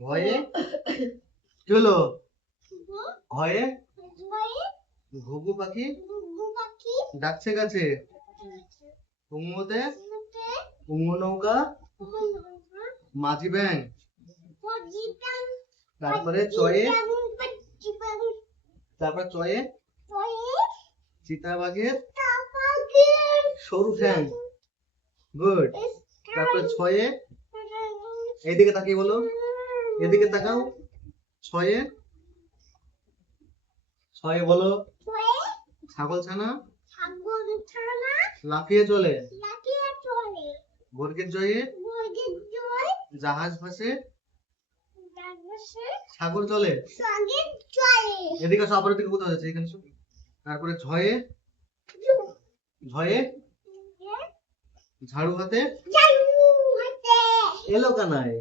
ভয়ে কি হলো? ভয়ে ঘুঘু পাখি ডাকছে গাছে। হুমুতে হুমু নৌকা মাঝি ব্যাং। তারপরে চয়ে চিতাবাঘের সরু ঠ্যাং। গুড। তারপরে ছয়ে এইদিকে তাকিয়ে বলো, এদিকে তাকাও। ছয়ে বলো ছাগল ছানা লাফিয়ে চলে। বর্গের জয়ে জাহাজ ভাসে সাগর চলে। এদিকে সব দিকে কোথাও আছে এখানে সব। তারপরে ঝয়ে ঝাড়ু হাতে এলো কানায়।